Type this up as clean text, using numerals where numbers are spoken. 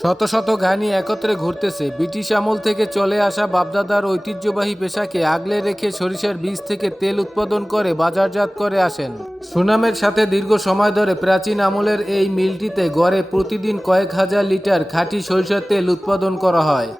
শত শত ঘানি একত্রে ঘুরতেছে। ব্রিটিশ আমল থেকে চলে আসা বাপদাদার ঐতিহ্যবাহী পেশাকে আগলে রেখে সরিষার বীজ থেকে তেল উৎপাদন করে বাজারজাত করে আসেন। সুনামের সাথে দীর্ঘ সময় ধরে প্রাচীন আমলের এই মিলটিতে গড়ে প্রতিদিন কয়েক হাজার লিটার খাঁটি সরিষার তেল উৎপাদন করা হয়।